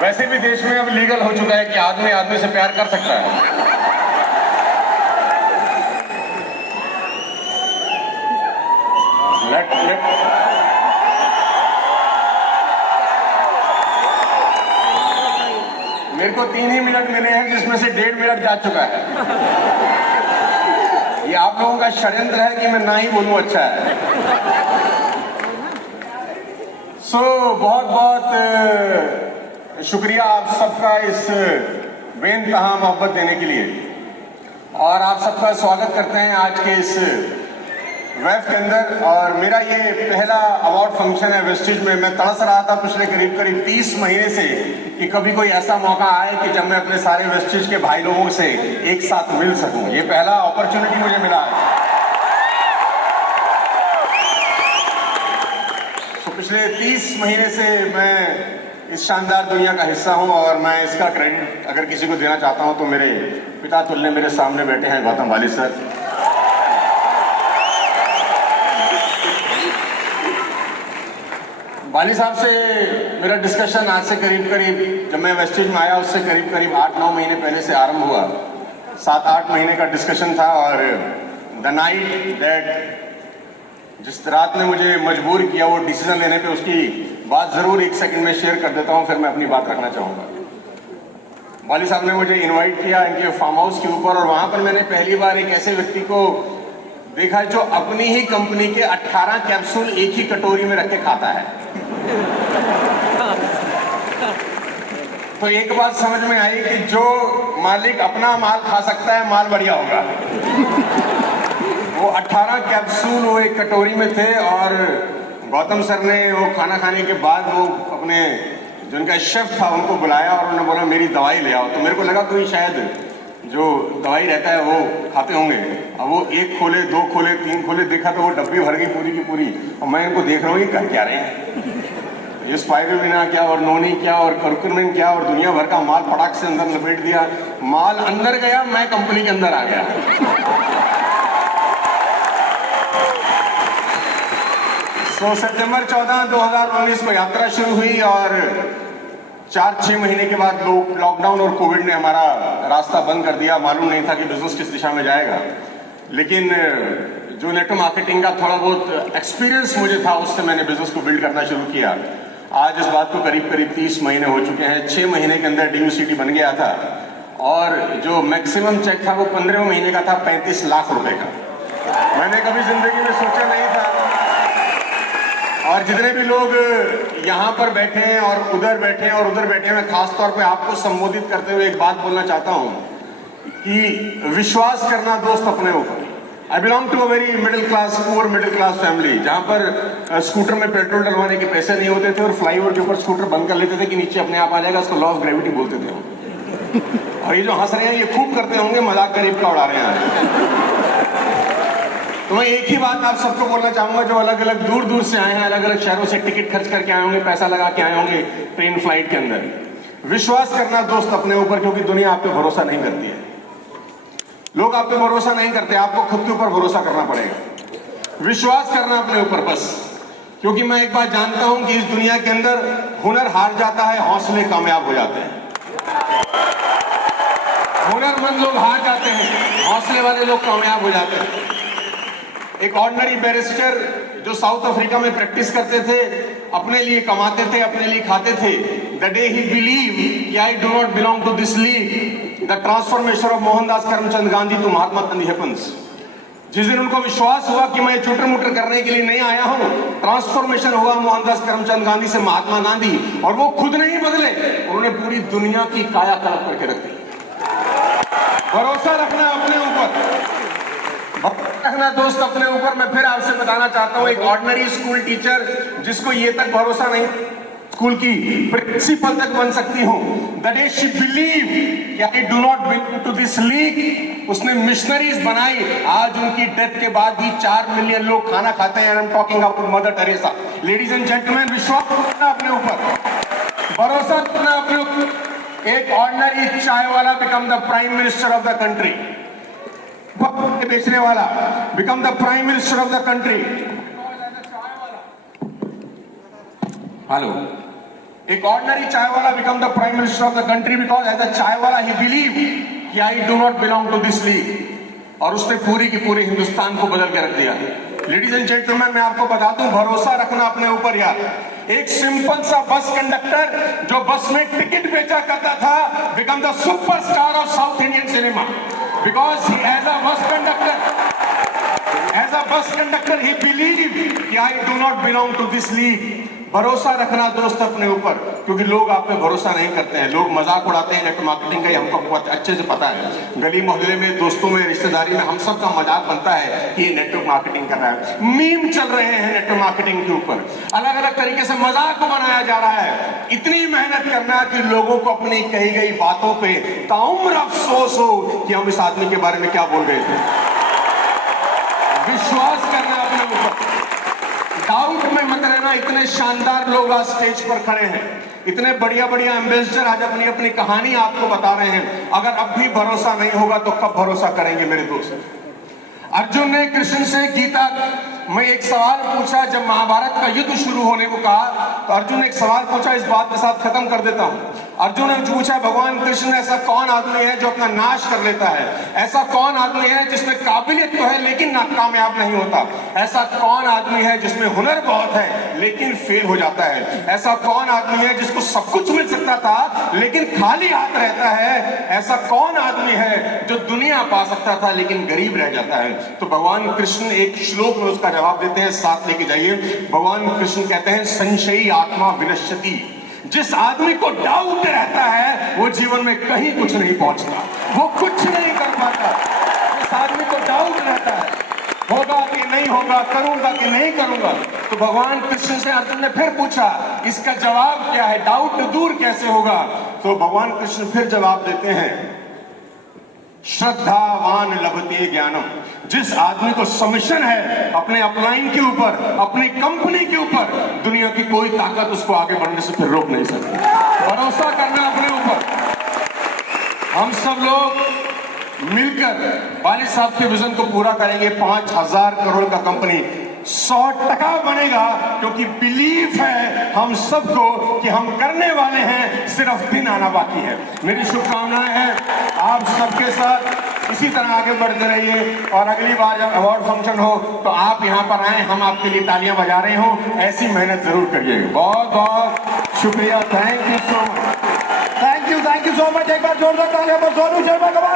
वैसे भी देश में अब लीगल हो चुका है कि आदमी आदमी से प्यार कर सकता है। मेरे को 3 ही मिनट मिले हैं जिसमें से 1.5 मिनट जा चुका है। ये आप लोगों का षड्यंत्र है कि मैं ना ही बोलूं अच्छा है। बहुत बहुत शुक्रिया आप सबका इस बेइंतहा मोहब्बत देने के लिए, और आप सबका स्वागत करते हैं आज के इस वेफ के अंदर। और मेरा ये पहला अवार्ड फंक्शन है वेस्टिज में। मैं तड़स रहा था पिछले करीब 30 महीने से कि कभी कोई ऐसा मौका आए कि जब मैं अपने सारे वेस्टिज के भाई लोगों से एक साथ मिल सकूं। ये पहला अपॉर्चुनिटी मुझे मिला है। तो पिछले 30 महीने से मैं इस शानदार दुनिया का हिस्सा हूं, और मैं इसका क्रेडिट अगर किसी को देना चाहता हूं तो मेरे पिता तुल्य मेरे सामने बैठे हैं गौतम वाली सर। वाली साहब से मेरा डिस्कशन आज से करीब जब मैं वेस्टिज में आया उससे करीब 8-9 महीने पहले से आरंभ हुआ। 7-8 महीने का डिस्कशन था, और द नाइट दैट जिस रात ने मुझे मजबूर किया वो डिसीजन लेने पे, उसकी बात जरूर 1 सेकंड में शेयर कर देता हूं, फिर मैं अपनी बात रखना चाहूंगा। वाली साहब ने मुझे इनवाइट किया इनके फार्म हाउस के ऊपर, और वहां पर मैंने पहली बार एक ऐसे व्यक्ति को देखा जो अपनी ही कंपनी के 18 कैप्सूल एक ही कटोरी में रख के खाता है। तो एक बात समझ में आई कि जो मालिक अपना माल खा सकता है, माल बढ़िया होगा। वो 18 कैप्सूल वो एक कटोरी में थे, और गौतम सर ने वो खाना खाने के बाद वो अपने जो उनका शेफ था उनको बुलाया और उन्होंने बोला मेरी दवाई ले आओ। तो मेरे को लगा कोई शायद जो दवाई रहता है वो खाते होंगे। अब वो 1 खोले, 2 खोले, 3 खोले, देखा तो वो डब्बी भर गई पूरी की पूरी। और मैं इनको देख रहा हूँ ये कर क्या रहे हैं, ये स्पाइरुलिना क्या और नोनी क्या और कर्कुमिन क्या, और दुनिया भर का माल फटाक से अंदर लपेट दिया। माल अंदर गया, मैं कंपनी के अंदर आ गया। तो सितंबर 14, 2019 में यात्रा शुरू हुई, और 4-6 महीने के बाद लॉकडाउन और कोविड ने हमारा रास्ता बंद कर दिया। मालूम नहीं था कि बिजनेस किस दिशा में जाएगा, लेकिन जो नेटवर्क मार्केटिंग का थोड़ा बहुत एक्सपीरियंस मुझे था उससे मैंने बिजनेस को बिल्ड करना शुरू किया। आज इस बात को करीब 30 महीने हो चुके हैं। 6 महीने के अंदर DUCT बन गया था, और जो मैक्सिमम चेक था वो 15वें महीने का था, 35 लाख रुपए का। मैंने कभी जिंदगी में सोचा नहीं था। और जितने भी लोग यहाँ पर बैठे हैं और उधर बैठे हैं और उधर बैठे हैं, मैं खास तौर पे आपको संबोधित करते हुए एक बात बोलना चाहता हूँ कि विश्वास करना दोस्त अपने ऊपर। I belong to a very middle class, poor middle class family, जहाँ पर स्कूटर में पेट्रोल डलवाने के पैसे नहीं होते थे, और फ्लाईओवर के ऊपर स्कूटर बंद कर लेते थे कि नीचे अपने आप आ जाएगा। उसको लॉ ऑफ ग्रेविटी बोलते थे। और ये जो हंस रहे हैं ये खूब करते होंगे, मजाक गरीब का उड़ा रहे हैं। तो मैं एक ही बात आप सबको बोलना चाहूंगा, जो अलग अलग दूर दूर से आए हैं, अलग अलग शहरों से टिकट खर्च करके आए होंगे, पैसा लगा के आए होंगे ट्रेन फ्लाइट के अंदर, विश्वास करना दोस्त अपने ऊपर, क्योंकि दुनिया आप पे भरोसा नहीं करती है। लोग आप पे भरोसा नहीं करते, आपको खुद के ऊपर भरोसा करना पड़ेगा। विश्वास करना अपने ऊपर बस, क्योंकि मैं एक बात जानता हूं कि इस दुनिया के अंदर हुनर हार जाता है, हौसले कामयाब हो जाते हैं। हुनरमंद लोग हार जाते हैं, हौसले वाले लोग कामयाब हो जाते हैं। एक ऑर्डिनरी बैरिस्टर जो साउथ अफ्रीका में प्रैक्टिस करते थे, अपने लिए कमाते थे, अपने लिए खाते थे, the day he believe I do not belong to this league, the transformation of Mohandas Karamchand Gandhi to Mahatma Gandhi happens. जिस दिन उनको विश्वास हुआ कि मैं चुटर मुटर करने के लिए नहीं आया हूं, ट्रांसफॉर्मेशन हुआ मोहनदास करमचंद गांधी से महात्मा गांधी, और वो खुद नहीं बदले, उन्होंने पूरी दुनिया की कायाकल्प करके रख दी। भरोसा रखना अपने ऊपर, रखना दोस्त अपने ऊपर। मैं फिर आपसे बताना चाहता हूं, एक ऑर्डिनरी स्कूल टीचर जिसको ये तक भरोसा नहीं स्कूल की प्रिंसिपल तक बन सकती हूं, that is she believe I do not belong to this league. उसने मिशनरीज बनाई। आज उनकी डेथ के बाद भी 4 मिलियन लोग खाना खाते हैं। I am talking about mother Teresa. Ladies and gentleman, विश्वास रखना अपने ऊपर, भरोसा रखना अपने ऊपर। एक ऑर्डिनरी चाय वाला become the prime minister of the country, बेचने वाला become the prime minister of the country. Hello, एक ऑर्डिनरी चाय वाला become the prime minister of the country because as a chai wala he believe कि I do not belong to this league, और उसने पूरी की पूरी हिंदुस्तान को बदल के रख दिया। लेडीज एंड जेंटलमैन, मैं आपको बता दूं, भरोसा रखना अपने ऊपर यार। एक सिंपल सा बस कंडक्टर जो बस में टिकट बेचा करता था become the superstar of south Indian cinema because as a bus conductor he believe कि I do not belong to this league. भरोसा रखना दोस्त अपने ऊपर, क्योंकि लोग आप पे भरोसा नहीं करते हैं, लोग मजाक उड़ाते हैं। नेटवर्क मार्केटिंग का ही हमको बहुत अच्छे से पता है, गली मोहल्ले में, दोस्तों में, रिश्तेदारी में हम सब का मजाक बनता है कि ये नेटवर्क मार्केटिंग कर रहा है। मीम चल रहे हैं नेटवर्क मार्केटिंग के ऊपर, अलग अलग तरीके से मजाक बनाया जा रहा है। इतनी मेहनत करना कि लोगों को अपनी कही गई बातों पे ताउम्र अफसोस हो कि हम इस आदमी के बारे में क्या बोल रहे थे। विश्वास करना अपने ऊपर, डाउट में मत रहना। इतने शानदार लोग आज स्टेज पर खड़े हैं, इतने बढ़िया बढ़िया एम्बेसडर आज अपनी अपनी कहानी आपको बता रहे हैं। अगर अब भी भरोसा नहीं होगा तो कब भरोसा करेंगे मेरे दोस्त। अर्जुन ने कृष्ण से गीता में एक सवाल पूछा, जब महाभारत का युद्ध शुरू होने को कहा तो अर्जुन ने एक सवाल पूछा, इस बात के साथ खत्म कर देता हूं। अर्जुन ने पूछा, भगवान कृष्ण, ऐसा कौन आदमी है जो अपना नाश कर लेता है? ऐसा कौन आदमी है जिसमें काबिलियत तो है लेकिन कामयाब नहीं होता? ऐसा कौन आदमी है जिसमें हुनर बहुत है लेकिन फेल हो जाता है? ऐसा कौन आदमी है जिसको सब कुछ मिल सकता था लेकिन खाली हाथ रहता है? ऐसा कौन आदमी है जो दुनिया पा सकता था लेकिन गरीब रह जाता है? तो भगवान कृष्ण एक श्लोक में उसका जवाब देते हैं, साथ लेके जाइए। भगवान कृष्ण कहते हैं, संशयी आत्मा विनश्यति। जिस आदमी को डाउट रहता है वो जीवन में कहीं कुछ नहीं पहुंचता, वो कुछ नहीं कर पाता। जिस आदमी को डाउट रहता है होगा कि नहीं होगा, करूंगा कि नहीं करूंगा, तो भगवान कृष्ण से अर्जुन ने फिर पूछा, इसका जवाब क्या है? डाउट दूर कैसे होगा? तो भगवान कृष्ण फिर जवाब देते हैं, श्रद्धावान लभते ज्ञानम। जिस आदमी को सबमिशन है अपने अपलाइन के ऊपर, अपनी कंपनी के ऊपर, दुनिया की कोई ताकत उसको आगे बढ़ने से फिर रोक नहीं सकती। भरोसा करना अपने ऊपर। हम सब लोग मिलकर वालिद साहब के विजन को पूरा करेंगे। 5,000 करोड़ का कंपनी 100% बनेगा, क्योंकि बिलीफ है हम सबको कि हम करने वाले हैं, सिर्फ दिन आना बाकी है। मेरी शुभकामनाएं हैं आप सबके साथ, इसी तरह आगे बढ़ते रहिए। और अगली बार जब अवार्ड फंक्शन हो तो आप यहाँ पर आए, हम आपके लिए तालियां बजा रहे हो, ऐसी मेहनत जरूर करिएगा। बहुत बहुत शुक्रिया, thank you so much. Thank you so much. एक बार जोरदार तालियां पर सोनू शर्मा का।